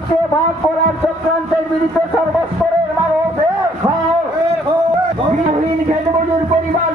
ভাগকে ভাগ করার চক্রান্তের বিরুদ্ধে সর্বস্তরের মানুষ। হ্যাঁ, হ্যাঁ, হ্যাঁ। পরিবার